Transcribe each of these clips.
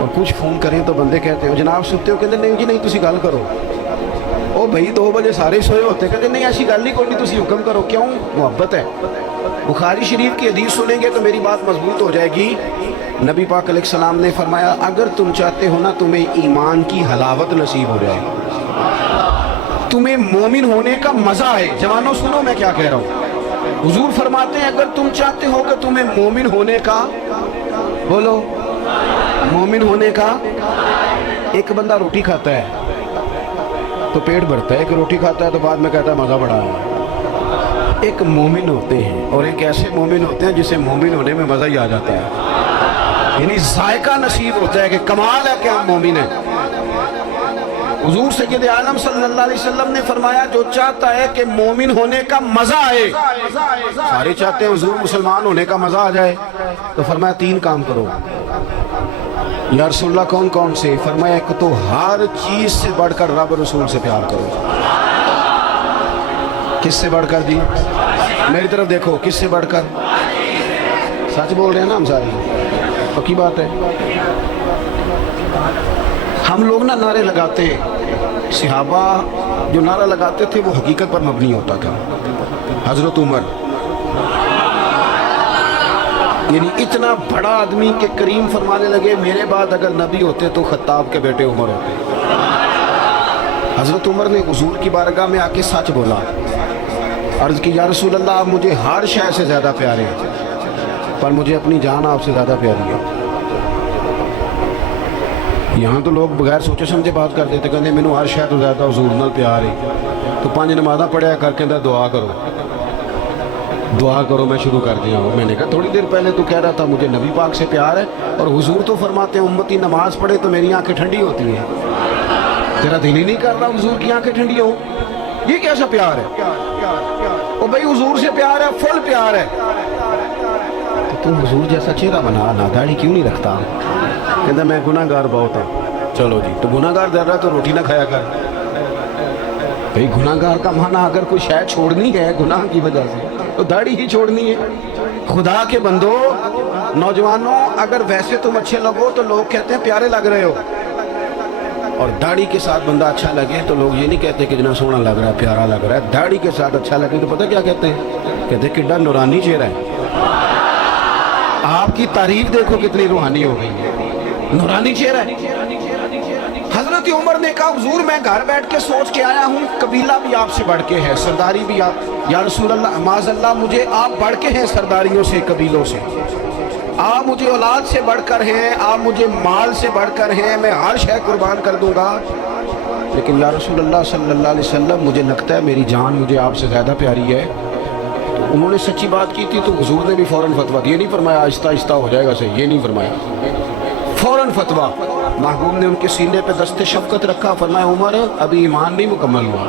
اور کچھ فون کریں تو بندے کہتے ہو جناب ستے ہو, کہتے نہیں جی نہیں تسی گل کرو. او بھائی 2 بجے سارے سوئے ہوتے, کہتے نہیں ایسی گل نہیں کوئی نہیں تسی حکم کرو. کیوں؟ محبت ہے. بخاری شریف کی حدیث سنیں گے تو میری بات مضبوط ہو جائے گی. نبی پاک علیہ السلام نے فرمایا اگر تم چاہتے ہو نا تمہیں ایمان کی حلاوت نصیب ہو جائے, تمہیں مومن ہونے کا مزہ آئے. جوانوں سنو میں کیا کہہ رہا ہوں. حضور فرماتے ہیں اگر تم چاہتے ہو کہ تمہیں مومن ہونے کا, بولو مومن ہونے کا, ایک بندہ روٹی کھاتا ہے تو پیٹ بھرتا ہے, ایک روٹی کھاتا ہے تو بعد میں کہتا ہے مزہ بڑا ہے. ایک مومن ہوتے ہیں اور ایک ایسے مومن ہوتے ہیں جسے مومن ہونے میں مزہ ہی آ جاتا ہے, یعنی ذائقہ نصیب ہوتا ہے کہ کمال ہے کہ ہم مومن ہیں. حضور سید عالم صلی اللہ علیہ وسلم نے فرمایا جو چاہتا ہے کہ مومن ہونے کا مزہ آئے, سارے چاہتے ہیں حضور مسلمان ہونے کا مزہ آ جائے, تو فرمایا 3 کام کرو. یا رسول اللہ کون کون سے؟ فرمایا ایک تو ہر چیز سے بڑھ کر رب رسول سے پیار کرو. کس سے بڑھ کر جی؟ میری طرف دیکھو, کس سے بڑھ کر؟ سچ بول رہے ہیں نا ہم ساری, پکی بات ہے. ہم لوگ نا نعرے لگاتے, صحابہ جو نعرہ لگاتے تھے وہ حقیقت پر مبنی ہوتا تھا. حضرت عمر یعنی اتنا بڑا آدمی کہ کریم فرمانے لگے میرے بعد اگر نبی ہوتے تو خطاب کے بیٹے عمر ہوتے. حضرت عمر نے حضور کی بارگاہ میں آ کے سچ بولا, عرض کی یا رسول اللہ آپ مجھے ہر شے سے زیادہ پیارے ہیں پر مجھے اپنی جان آپ سے زیادہ پیاری ہے. یہاں تو لوگ بغیر سوچے سمجھے بات کرتے تھے, کہتے مینوں ہر شے تو زیادہ حضور نال پیار ہے. تو 5 نمازاں پڑھیا کر کے دعا کرو, دعا کرو. میں شروع کر دیا ہوں. میں نے کہا تھوڑی دیر پہلے تو کہہ رہا تھا مجھے نبی پاک سے پیار ہے, اور حضور تو فرماتے ہیں امتی نماز پڑھے تو میری آنکھیں ٹھنڈی ہوتی ہیں. تیرا دل ہی نہیں کر رہا حضور کی آنکھیں ٹھنڈی ہو, یہ کیسا پیار ہے؟ او بھائی حضور سے پیار ہے, فل پیار ہے. تو تم حضور جیسا چہرہ بنا نا, داڑھی کیوں نہیں رکھتا؟ کہتا میں گناہ گار بہت ہوں. چلو جی, تو گناہ گار در رہا تو روٹی نہ کھایا کر. بھئی گناہ گار کا معنی اگر کوئی شے چھوڑنی ہے گناہ کی وجہ سے تو داڑھی ہی چھوڑنی ہے. خدا کے بندو, نوجوانوں اگر ویسے تم اچھے لگو تو لوگ کہتے ہیں پیارے لگ رہے ہو, اور داڑھی کے ساتھ بندہ اچھا لگے تو لوگ یہ نہیں کہتے کہ جنا سونا لگ رہا ہے, پیارا لگ رہا ہے. داڑھی کے ساتھ اچھا لگے تو پتہ کیا کہتے ہیں؟ کہتے ہیں کڈا نورانی چہرہ ہے. آپ کی تعریف دیکھو کتنی روحانی ہو گئی ہے, نورانی چہرہ ہے. حضرت عمر نے کہا حضور میں گھر بیٹھ کے سوچ کے آیا ہوں قبیلہ بھی آپ سے بڑھ کے ہے, سرداری بھی آپ, یا رسول اللہ معاذ اللہ مجھے آپ بڑھ کے ہیں سرداریوں سے, قبیلوں سے. آپ مجھے اولاد سے بڑھ کر ہیں, آپ مجھے مال سے بڑھ کر ہیں, میں ہر شے قربان کر دوں گا, لیکن یا رسول اللہ صلی اللہ علیہ وسلم مجھے لگتا ہے میری جان مجھے آپ سے زیادہ پیاری ہے. تو انہوں نے سچی بات کی تھی تو حضور نے بھی فوراً فتویٰ دیا. یہ نہیں فرمایا آہستہ آہستہ ہو جائے گا صحیح, یہ نہیں فرمایا, فوراً فتویٰ. محبوب نے ان کے سینے پہ دست شفقت رکھا, فرمایا عمر ابھی ایمان نہیں مکمل ہوا.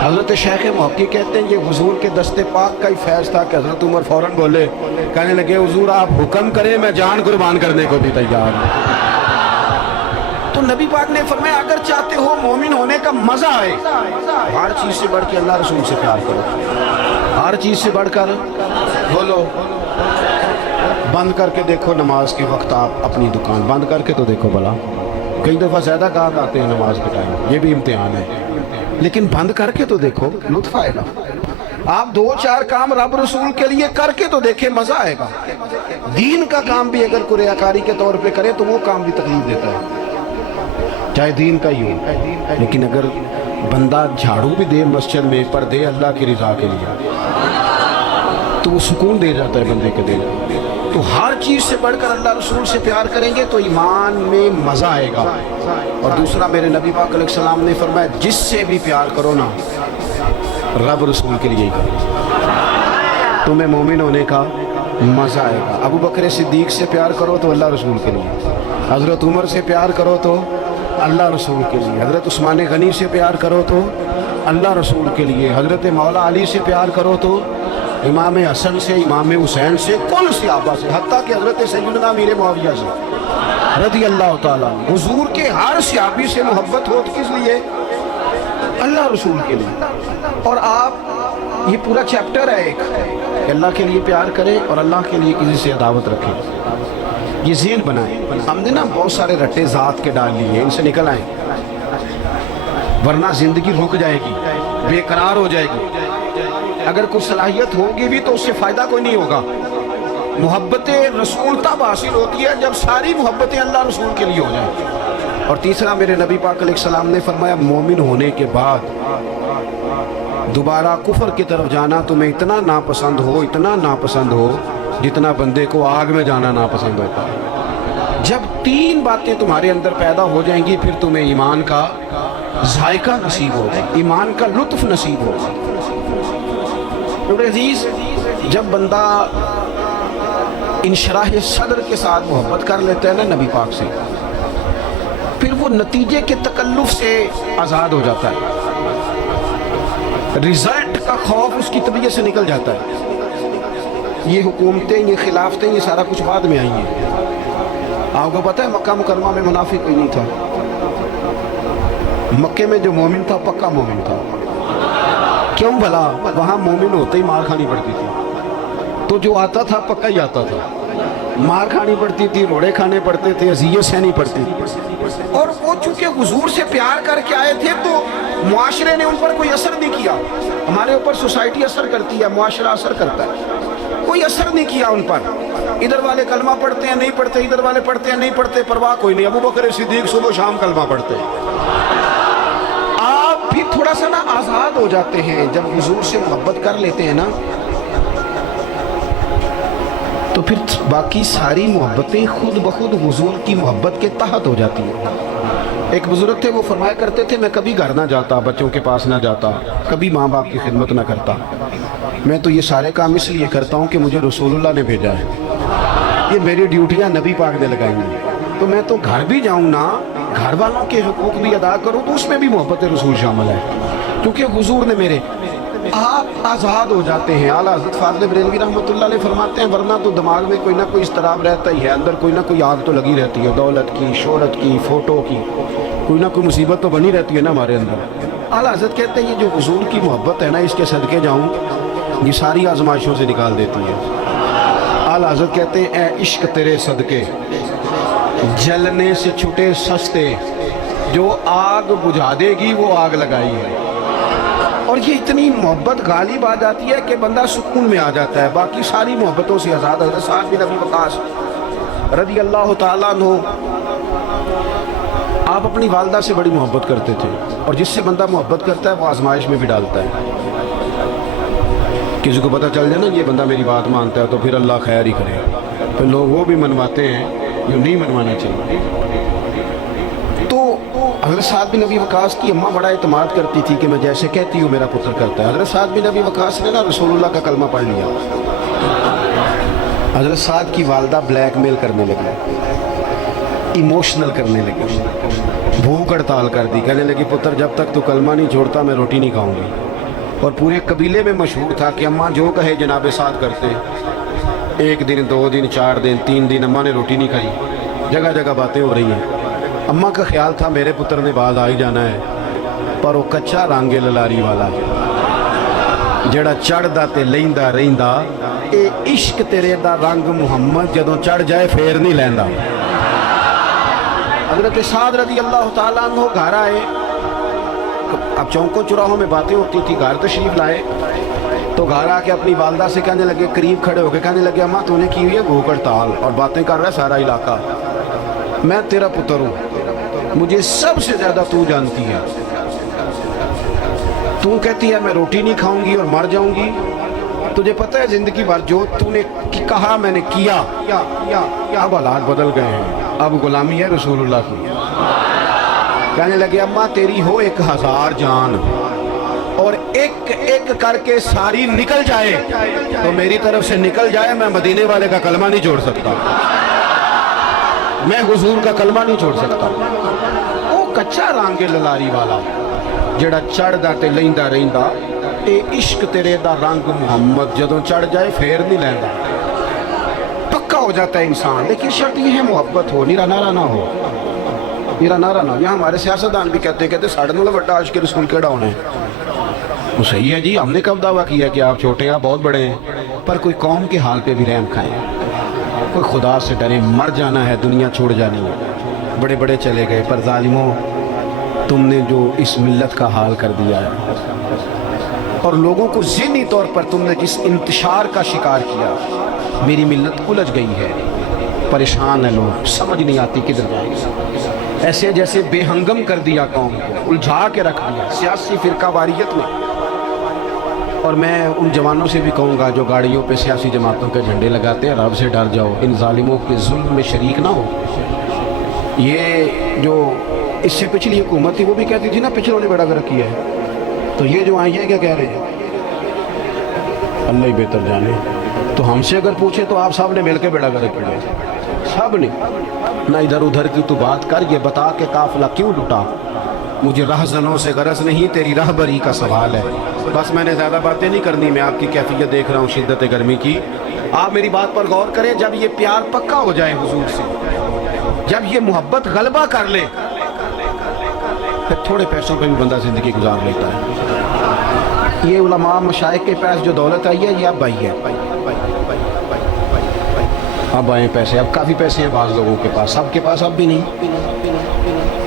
حضرت شیخ محقق کہتے ہیں یہ حضور کے دست پاک کا ہی فیض تھا کہ حضرت عمر فوراً بولے, کہنے لگے حضور آپ حکم کریں میں جان قربان کرنے کو بھی تیار ہوں. تو نبی پاک نے فرمایا اگر چاہتے ہو مومن ہونے کا مزہ آئے, ہر چیز سے بڑھ کے اللہ رسول سے پیار کرو, ہر چیز سے بڑھ کر. بولو, بند کر کے دیکھو نماز کے وقت, آپ اپنی دکان بند کر کے تو دیکھو بلا, کئی دفعہ زیادہ گاہک آتے ہیں نماز کے ٹائم, یہ بھی امتحان ہے, لیکن بند کر کے تو دیکھو لطف آئے گا. آپ 2-4 کام رب رسول کے لیے کر کے تو دیکھیں, مزہ آئے گا. دین کا کام بھی اگر کوئی ریاکاری کے طور پہ کرے تو وہ کام بھی تکلیف دیتا ہے, چاہے دین کا ہی ہو. لیکن اگر بندہ جھاڑو بھی دے مسجد میں پر دے اللہ کی رضا کے لیے تو وہ سکون دے جاتا ہے بندے کے دل. تو ہر چیز سے بڑھ کر اللہ رسول سے پیار کریں گے تو ایمان میں مزہ آئے گا. اور دوسرا میرے نبی پاک علیہ السلام نے فرمایا جس سے بھی پیار کرو نا رب رسول کے لیے ہی کرو, تمہیں مومن ہونے کا مزہ آئے گا. ابو بکر صدیق سے پیار کرو تو اللہ رسول کے لیے, حضرت عمر سے پیار کرو تو اللہ رسول کے لیے, حضرت عثمان غنی سے پیار کرو تو اللہ رسول کے لیے, حضرت مولا علی سے پیار کرو تو امام حسن سے, امام حسین سے, کل صحابہ سے, حتیٰ کہ حضرت سیدنا امیر معاویہ سے رضی اللہ تعالیٰ. حضور کے ہر صحابی سے محبت ہو کس لیے؟ اللہ رسول کے لیے. اور آپ یہ پورا چیپٹر ہے ایک کہ اللہ کے لیے پیار کریں اور اللہ کے لیے کسی سے عداوت رکھیں. یہ ذہن بنائیں. ہم نے نا بہت سارے رٹے ذات کے ڈال لیے, ان سے نکل آئیں, ورنہ زندگی رک جائے گی, بے قرار ہو جائے گی. اگر کوئی صلاحیت ہوگی بھی تو اس سے فائدہ کوئی نہیں ہوگا. محبت رسول تب حاصل ہوتی ہے جب ساری محبتیں اللہ رسول کے لیے ہو جائیں. اور تیسرا, میرے نبی پاک علیہ السلام نے فرمایا مومن ہونے کے بعد دوبارہ کفر کی طرف جانا تمہیں اتنا ناپسند ہو, اتنا ناپسند ہو جتنا بندے کو آگ میں جانا ناپسند ہوتا ہے. جب تین باتیں تمہارے اندر پیدا ہو جائیں گی پھر تمہیں ایمان کا ذائقہ نصیب ہوگا, ایمان کا لطف نصیب ہوگا. میرے عزیز, جب بندہ انشراح صدر کے ساتھ محبت کر لیتا ہے نا نبی پاک سے, پھر وہ نتیجے کے تکلف سے آزاد ہو جاتا ہے. رزلٹ کا خوف اس کی طبیعت سے نکل جاتا ہے. یہ حکومتیں, یہ خلافتیں, یہ سارا کچھ بعد میں آئی ہیں. آپ کو پتہ ہے مکہ مکرمہ میں منافق کوئی نہیں تھا. مکے میں جو مومن تھا پکا مومن تھا. کیوں بھلا؟ وہاں مومن ہوتے ہی مار کھانی پڑتی تھی. تو جو آتا تھا پکا ہی آتا تھا. مار کھانی پڑتی تھی, روڑے کھانے پڑتے تھے, اذیت سہنی پڑتی تھی. اور وہ چونکہ حضور سے پیار کر کے آئے تھے تو معاشرے نے ان پر کوئی اثر نہیں کیا. ہمارے اوپر سوسائٹی اثر کرتی ہے, معاشرہ اثر کرتا ہے, کوئی اثر نہیں کیا ان پر. ادھر والے کلمہ پڑھتے ہیں نہیں پڑھتے, ادھر والے پڑھتے ہیں نہیں پڑھتے, پرواہ کوئی نہیں. ابو بکر صدیق صبح شام کلمہ پڑھتے ہیں. آپ بھی تھوڑا سا نا آزاد ہو جاتے ہیں جب حضور سے محبت کر لیتے ہیں نا, تو پھر باقی ساری محبتیں خود بخود حضور کی محبت کے تحت ہو جاتی ہیں. ایک بزرگ تھے, وہ فرمایا کرتے تھے میں کبھی گھر نہ جاتا, بچوں کے پاس نہ جاتا, کبھی ماں باپ کی خدمت نہ کرتا. میں تو یہ سارے کام اس لیے کرتا ہوں کہ مجھے رسول اللہ نے بھیجا ہے, یہ میری ڈیوٹیاں نبی پاک نے لگائی ہیں. تو میں تو گھر بھی جاؤں نا, گھر والوں کے حقوق بھی ادا کروں, تو اس میں بھی محبت رسول شامل ہے, کیونکہ حضور نے میرے. آپ آزاد ہو جاتے ہیں. اعلیٰ حضرت فاضل بریلوی رحمۃ اللہ علیہ فرماتے ہیں ورنہ تو دماغ میں کوئی نہ کوئی اضطراب رہتا ہی ہے, اندر کوئی نہ کوئی آگ تو لگی رہتی ہے, دولت کی, شہرت کی, فوٹو کی, کوئی نہ کوئی مصیبت تو بنی رہتی ہے نا ہمارے اندر. اعلیٰ حضرت کہتے ہیں یہ جو حضور کی محبت ہے نا, اس کے صدقے جاؤں, یہ ساری آزمائشوں سے نکال دیتی ہے. اعلیٰ حضرت کہتے ہیں اے عشق تیرے صدقے جلنے سے چھٹے سستے, جو آگ بجھا دے گی وہ آگ لگائی ہے. اور یہ اتنی محبت غالب آ جاتی ہے کہ بندہ سکون میں آ جاتا ہے, باقی ساری محبتوں سے آزاد. حضرت سعد بن ابی وقاص رضی اللہ تعالیٰ عنہ, آپ اپنی والدہ سے بڑی محبت کرتے تھے, اور جس سے بندہ محبت کرتا ہے وہ آزمائش میں بھی ڈالتا ہے. کسی کو پتہ چل جائے نا یہ بندہ میری بات مانتا ہے تو پھر اللہ خیر ہی کرے, پھر لوگ وہ بھی منواتے ہیں جو نہیں منوانا چاہیے. تو حضرت سعد بن ابی وقاص کی اماں بڑا اعتماد کرتی تھی کہ میں جیسے کہتی ہوں میرا پتر کرتا ہے. حضرت سعد بن ابی وقاص نے نا رسول اللہ کا کلمہ پڑھ لیا. حضرت سعد کی والدہ بلیک میل کرنے لگی, ایموشنل کرنے لگی, بھوک ہڑتال کر دی, کہنے لگی پتر جب تک تو کلمہ نہیں چھوڑتا میں روٹی نہیں کھاؤں گی. اور پورے قبیلے میں مشہور تھا کہ اماں جو کہے جناب سعد کرتے. 1 دن 2 دن 4 دن 3 دن اماں نے روٹی نہیں کھائی. جگہ جگہ باتیں ہو رہی ہیں. اماں کا خیال تھا میرے پتر نے بعد آ ہی جانا ہے, پر وہ کچا رانگے للاری والا جڑا چڑھدا تے لیندا رہندا, اے عشق تیرے دا رنگ محمد جدوں چڑھ جائے پھر نہیں لیندا. حضرت سعد رضی اللہ تعالیٰ عنہ گھر آئے, اب چوکوں چوراہوں میں باتیں ہوتی تھی, گھر تشریف لائے تو گھر آ کے اپنی والدہ سے کہنے لگے, قریب کھڑے ہو کے کہنے لگے اماں تو نے کی ہوئی ہے بھوک ہڑتال اور باتیں کر رہا ہے سارا علاقہ, میں تیرا پتر ہوں, مجھے سب سے زیادہ تو جانتی ہے, تو کہتی ہے میں روٹی نہیں کھاؤں گی اور مر جاؤں گی, تجھے پتہ ہے زندگی بھر جو تو نے کہا میں نے کیا. اب حالات بدل گئے ہیں, اب غلامی ہے رسول اللہ کی. کہنے لگے اماں تیری ہو 1000 جان اور ایک ایک کر کے ساری نکل جائے تو میری طرف سے نکل جائے, میں مدینے والے کا کلمہ نہیں چھوڑ سکتا, میں حضور کا کلمہ نہیں چھوڑ سکتا. وہ کچا رانگے للاری والا جڑا چڑھدا تے لیندا رہندا, اے عشق تیرے دا رنگ محمد جدوں چڑھ جائے پھر نہیں لیندا. پکا ہو جاتا ہے انسان, لیکن شرط یہ ہے محبت ہو, نیرا نارا نہ ہو, نیرا نارا نہ ہو. یہاں ہمارے سیاستدان بھی کہتے ساڑھے نو بڑا عاشق رسول کیڑا ہونا ہے. وہ صحیح ہے جی, ہم نے کب دعویٰ کیا کہ آپ چھوٹے ہیں, آپ بہت بڑے ہیں, پر کوئی قوم کے حال پہ بھی رحم کھائیں. کوئی خدا سے ڈرے, مر جانا ہے, دنیا چھوڑ جانی ہے. بڑے بڑے چلے گئے, پر ظالموں تم نے جو اس ملت کا حال کر دیا ہے, اور لوگوں کو ذہنی طور پر تم نے جس انتشار کا شکار کیا, میری ملت الجھ گئی ہے, پریشان ہے لوگ, سمجھ نہیں آتی کدھر جائے. ایسے جیسے بے ہنگم کر دیا قوم کو, الجھا کے رکھ دیا سیاسی فرقہ واریت میں. اور میں ان جوانوں سے بھی کہوں گا جو گاڑیوں پہ سیاسی جماعتوں کے جھنڈے لگاتے ہیں, رب سے ڈر جاؤ, ان ظالموں کے ظلم میں شریک نہ ہو. یہ جو اس سے پچھلی حکومت تھی وہ بھی کہتی تھی نا پچھلوں نے بیڑا گرک کیا ہے, تو یہ جو آئی ہے کیا کہہ رہے ہیں, اللہ ہی بہتر جانے. تو ہم سے اگر پوچھے تو آپ سب نے مل کے بیڑا گرک کیا, سب نے. نہ ادھر ادھر کی تو بات کر, یہ بتا کہ قافلہ کیوں لٹا. مجھے رہزنوں سے غرض نہیں, تیری رہبری کا سوال ہے. بس میں نے زیادہ باتیں نہیں کرنی, میں آپ کی کیفیت دیکھ رہا ہوں شدت گرمی کی. آپ میری بات پر غور کریں, جب یہ پیار پکا ہو جائے حضور سے, جب یہ محبت غلبہ کر لے, پھر تھوڑے پیسوں پہ بھی بندہ زندگی گزار لیتا ہے. یہ علماء مشائخ کے پاس جو دولت آئی ہے یہ اب آئی ہے, اب آئے پیسے, اب کافی پیسے ہیں بعض لوگوں کے پاس, سب کے پاس اب بھی نہیں.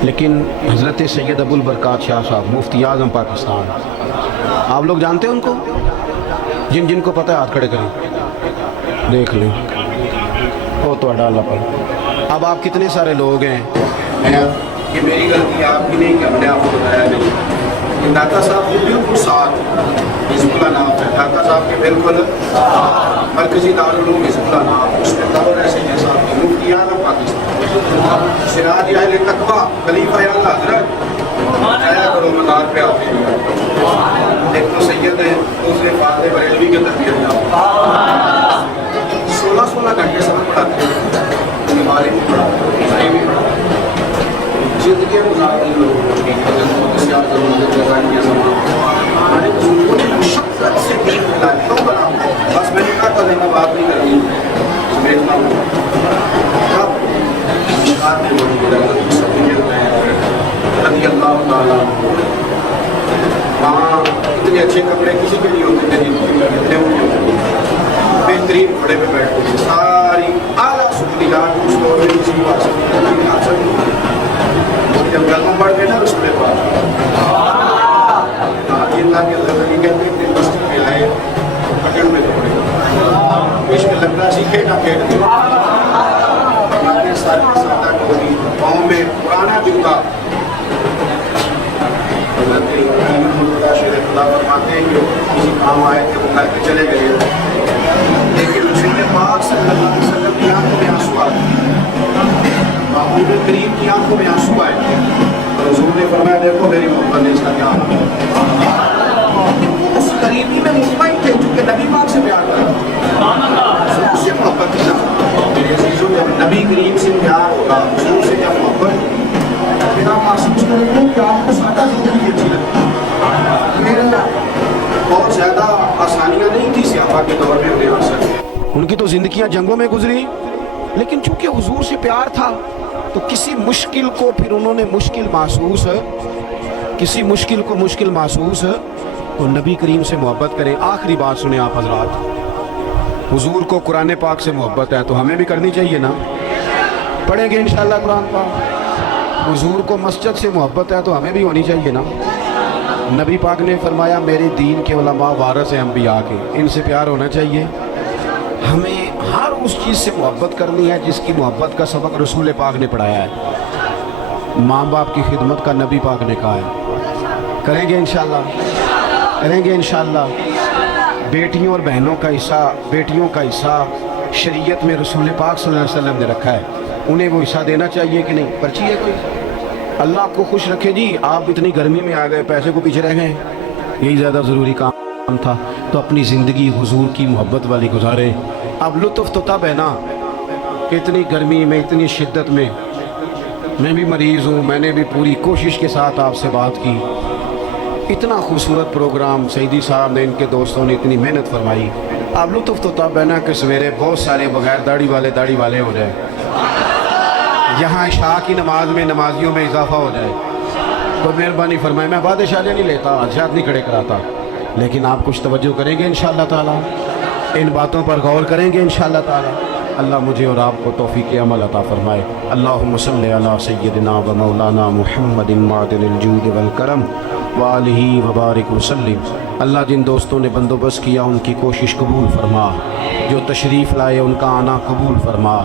لیکن حضرت سید ابو البرکات شاہ صاحب مفتی اعظم پاکستان, آپ لوگ جانتے ہیں ان کو؟ جن جن کو پتہ ہے ہاتھ کھڑے کریں, دیکھ لیں. وہ تو ڈالا پر. اب آپ کتنے سارے لوگ ہیں, یہ میری غلطی آپ کی نہیں کہ ہم نے آپ کو بتایا نہیں. داتا صاحب کے بالکل ساتھ حزب اللہ نام ہے, داتا صاحب کے بالکل مرکزی دارالعلوم حزب اللہ نام, اس میں دور ہے سید صاحب کی مفتی اعظم پاکستان, سراج اہل تقویٰ خلیفہ اعلیٰ حضرت آیا کرو مزار پہ آتے ہیں. ایک تو سید ہیں, دوسرے فاتح بریلوی کے تربیت یافتہ, 16 گھنٹے سبق پڑھاتے ہیں, بیماری بھی پڑھاتے ہیں, زندگی گزارتے لوگ ہمارے بزرگوں نے مشقت سے دین ملائے کیوں بنا. بس میں نے کہا تھا لینا بات نہیں کرنی, بیٹھنا ہوں کب مشکات میں رضی اللہ تعالیٰ. وہاں اتنے اچھے کپڑے کسی کے لیے ہوتے تھے, اتنے ہوتے بہترین گھوڑے پہ بیٹھتے تھے, ساری اعلیٰ سہولیات اس دور میں کسی کو حاصل نہیں. جب گلوں بڑھ گئے نا رسول پاک, یہ تھا کہ اللہ کہتے ہیں مسجد میں آئے پکڑ میں دوڑے, عشق لگنا سیکھے نہ پھیٹ دے. ساری سادہ ٹوپی پاؤں میں پرانا جوتا. شیر خدا فرماتے ہیں کہ کسی کام آئے تھے وہ کر کے چلے گئے, لیکن رسول پاک صلی اللہ علیہ وسلم کی آنکھوں میں آنسو آئے, محبوب کریم کی آنکھوں میں آنسو آئے. حضور نے فرمایا دیکھو میری محبت نے اس کا کیا ہوگا. اس قریبی میں مطمئن تھے چونکہ نبی پاک سے پیار کرا, اس سے محبت تھی نا میرے عزیزوں. جب نبی کریم سے پیار ہوگا, حضور سے جب محبت, پھر آپ محسوس کریں گے کہ آپ کو سادہ زندگی اچھی لگتی. پھر بہت زیادہ آسانیاں نہیں تھی صحابہ کے دور میں انہیں حاصل, ان کی تو زندگیاں جنگوں میں گزری, لیکن چونکہ حضور سے پیار تھا تو کسی مشکل کو پھر انہوں نے مشکل محسوس ہے, کسی مشکل کو مشکل محسوس ہے تو نبی کریم سے محبت کریں. آخری بات سنیں آپ حضرات, حضور کو قرآن پاک سے محبت ہے تو ہمیں بھی کرنی چاہیے نا, پڑھیں گے انشاءاللہ قرآن پاک. حضور کو مسجد سے محبت ہے تو ہمیں بھی ہونی چاہیے نا. نبی پاک نے فرمایا میرے دین کے علماء وارث ہیں انبیاء کے, ان سے پیار ہونا چاہیے. ہمیں ہر اس چیز سے محبت کرنی ہے جس کی محبت کا سبق رسول پاک نے پڑھایا ہے, ماں باپ کی خدمت کا نبی پاک نے کہا ہے. کریں گے انشاءاللہ, کریں گے انشاءاللہ. بیٹیوں اور بہنوں کا حصہ, بیٹیوں کا حصہ شریعت میں رسول پاک صلی اللہ علیہ وسلم نے رکھا ہے, انہیں وہ حصہ دینا چاہیے کہ نہیں. پرچی ہے کوئی, اللہ آپ کو خوش رکھے جی. آپ اتنی گرمی میں آ گئے, پیسے کو پیچھے رہ گئے, یہی زیادہ ضروری کام تھا, تو اپنی زندگی حضور کی محبت والی گزارے. اب لطف تو تب ہے نا کہ اتنی گرمی میں, اتنی شدت میں, میں بھی مریض ہوں, میں نے بھی پوری کوشش کے ساتھ آپ سے بات کی. اتنا خوبصورت پروگرام سیدی صاحب نے, ان کے دوستوں نے اتنی محنت فرمائی. اب لطف تو تب ہے نا کہ سویرے بہت سارے بغیر داڑھی والے ہو جائے, یہاں عشاء کی نماز میں نمازیوں میں اضافہ ہو جائے. تو مہربانی فرمائے, میں بادشاہ نہیں لیتا, حجات نہیں کھڑے کراتا, لیکن آپ کچھ توجہ کریں گے انشاءاللہ تعالی, ان باتوں پر غور کریں گے انشاءاللہ تعالی. اللہ مجھے اور آپ کو توفیق عمل عطا فرمائے۔ اللہم صلی علی سیدنا و مولانا محمد معدن الجود والکرم وآلہ وبارک وسلم۔ اللہ جن دوستوں نے بندوبست کیا ان کی کوشش قبول فرما، جو تشریف لائے ان کا آنا قبول فرما۔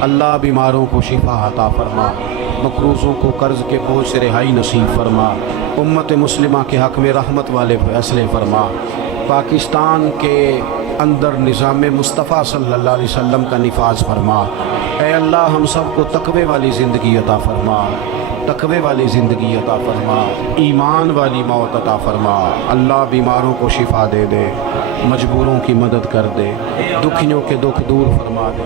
اللہ بیماروں کو شفا عطا فرما، مقروضوں کو قرض کے بوجھ سے رہائی نصیب فرما، امت مسلمہ کے حق میں رحمت والے فیصلے فرما۔ پاکستان کے اندر نظام مصطفیٰ صلی اللہ علیہ وسلم کا نفاذ فرما۔ اے اللہ ہم سب کو تقوی والی زندگی عطا فرما، تقوی والی زندگی عطا فرما، ایمان والی موت عطا فرما۔ اللہ بیماروں کو شفا دے دے، مجبوروں کی مدد کر دے، دکھیوں کے دکھ دور فرما دے،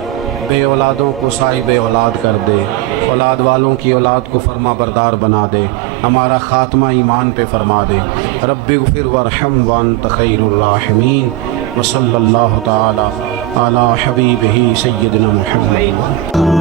بے اولادوں کو صاحب اولاد کر دے، اولاد والوں کی اولاد کو فرما بردار بنا دے، ہمارا خاتمہ ایمان پہ فرما دے۔ رب اغفر وارحم وانت خیر الراحمین، وصلی اللہ تعالی علی حبیبہ سیدنا محمد۔